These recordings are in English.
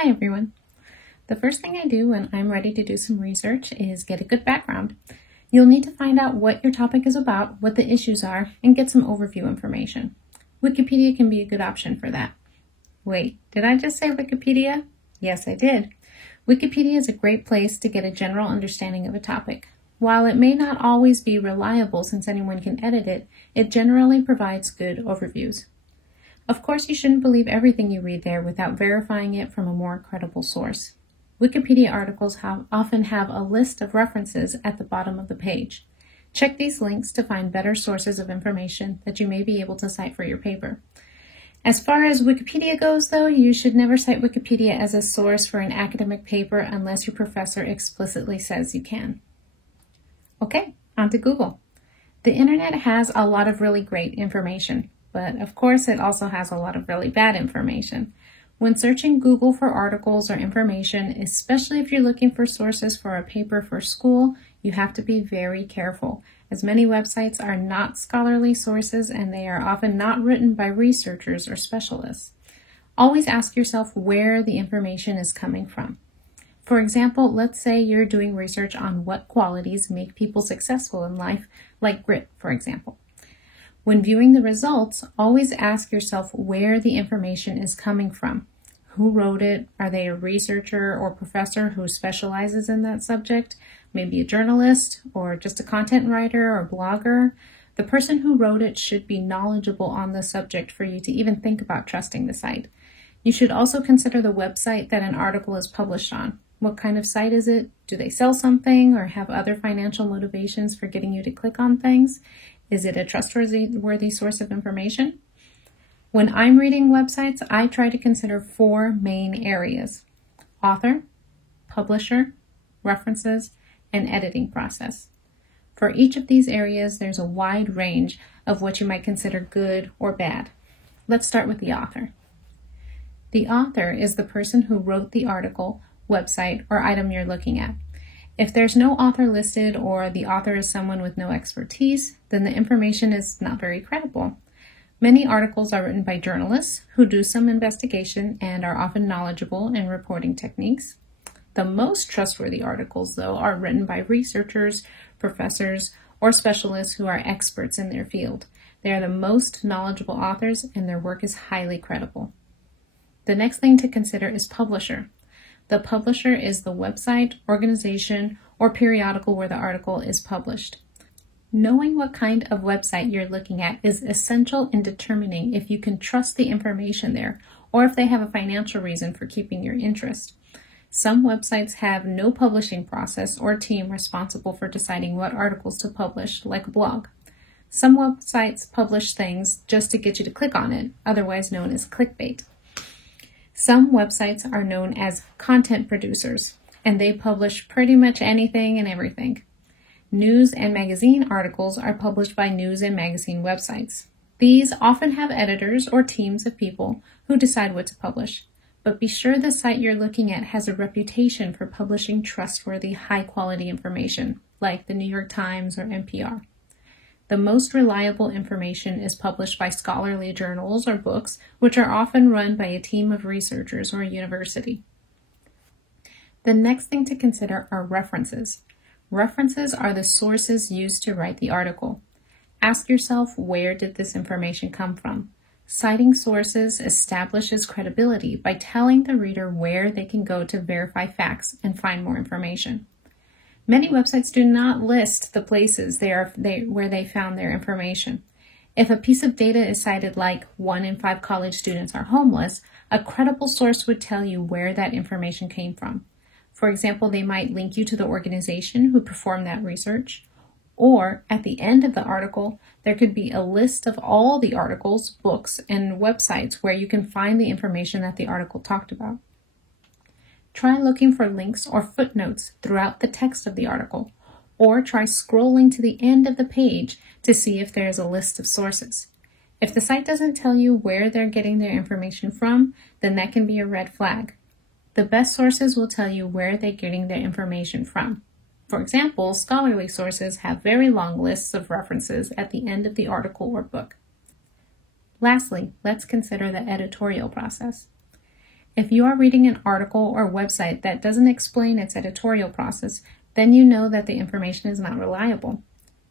Hi everyone. The first thing I do when I'm ready to do some research is get a good background. You'll need to find out what your topic is about, what the issues are, and get some overview information. Wikipedia can be a good option for that. Wait, did I just say Wikipedia? Yes, I did. Wikipedia is a great place to get a general understanding of a topic. While it may not always be reliable since anyone can edit it, it generally provides good overviews. Of course, you shouldn't believe everything you read there without verifying it from a more credible source. Wikipedia articles often have a list of references at the bottom of the page. Check these links to find better sources of information that you may be able to cite for your paper. As far as Wikipedia goes, though, you should never cite Wikipedia as a source for an academic paper unless your professor explicitly says you can. Okay, on to Google. The internet has a lot of really great information, but of course it also has a lot of really bad information. When searching Google for articles or information, especially if you're looking for sources for a paper for school, you have to be very careful, as many websites are not scholarly sources and they are often not written by researchers or specialists. Always ask yourself where the information is coming from. For example, let's say you're doing research on what qualities make people successful in life, like grit, for example. When viewing the results, always ask yourself where the information is coming from. Who wrote it? Are they a researcher or professor who specializes in that subject? Maybe a journalist or just a content writer or blogger? The person who wrote it should be knowledgeable on the subject for you to even think about trusting the site. You should also consider the website that an article is published on. What kind of site is it? Do they sell something or have other financial motivations for getting you to click on things? Is it a trustworthy source of information? When I'm reading websites, I try to consider 4 main areas: author, publisher, references, and editing process. For each of these areas, there's a wide range of what you might consider good or bad. Let's start with the author. The author is the person who wrote the article, website, or item you're looking at. If there's no author listed or the author is someone with no expertise, then the information is not very credible. Many articles are written by journalists who do some investigation and are often knowledgeable in reporting techniques. The most trustworthy articles, though, are written by researchers, professors, or specialists who are experts in their field. They are the most knowledgeable authors and their work is highly credible. The next thing to consider is publisher. The publisher is the website, organization, or periodical where the article is published. Knowing what kind of website you're looking at is essential in determining if you can trust the information there or if they have a financial reason for keeping your interest. Some websites have no publishing process or team responsible for deciding what articles to publish, like a blog. Some websites publish things just to get you to click on it, otherwise known as clickbait. Some websites are known as content producers, and they publish pretty much anything and everything. News and magazine articles are published by news and magazine websites. These often have editors or teams of people who decide what to publish, but be sure the site you're looking at has a reputation for publishing trustworthy, high-quality information, like the New York Times or NPR. The most reliable information is published by scholarly journals or books, which are often run by a team of researchers or a university. The next thing to consider are references. References are the sources used to write the article. Ask yourself, where did this information come from? Citing sources establishes credibility by telling the reader where they can go to verify facts and find more information. Many websites do not list the places where they found their information. If a piece of data is cited like 1 in 5 college students are homeless, a credible source would tell you where that information came from. For example, they might link you to the organization who performed that research, or at the end of the article, there could be a list of all the articles, books, and websites where you can find the information that the article talked about. Try looking for links or footnotes throughout the text of the article, or try scrolling to the end of the page to see if there is a list of sources. If the site doesn't tell you where they're getting their information from, then that can be a red flag. The best sources will tell you where they're getting their information from. For example, scholarly sources have very long lists of references at the end of the article or book. Lastly, let's consider the editorial process. If you are reading an article or website that doesn't explain its editorial process, then you know that the information is not reliable.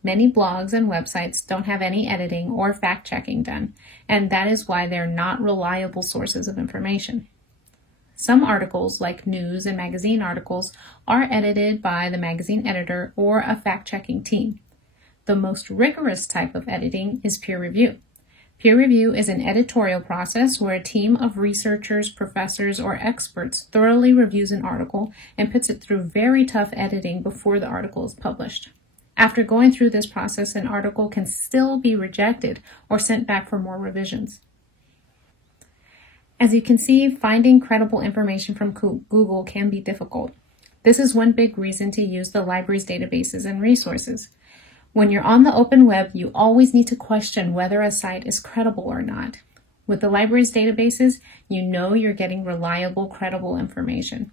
Many blogs and websites don't have any editing or fact-checking done, and that is why they're not reliable sources of information. Some articles, like news and magazine articles, are edited by the magazine editor or a fact-checking team. The most rigorous type of editing is peer review. Peer review is an editorial process where a team of researchers, professors, or experts thoroughly reviews an article and puts it through very tough editing before the article is published. After going through this process, an article can still be rejected or sent back for more revisions. As you can see, finding credible information from Google can be difficult. This is one big reason to use the library's databases and resources. When you're on the open web, you always need to question whether a site is credible or not. With the library's databases, you know you're getting reliable, credible information.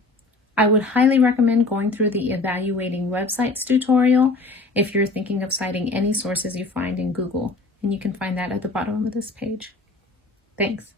I would highly recommend going through the Evaluating Websites tutorial if you're thinking of citing any sources you find in Google, and you can find that at the bottom of this page. Thanks.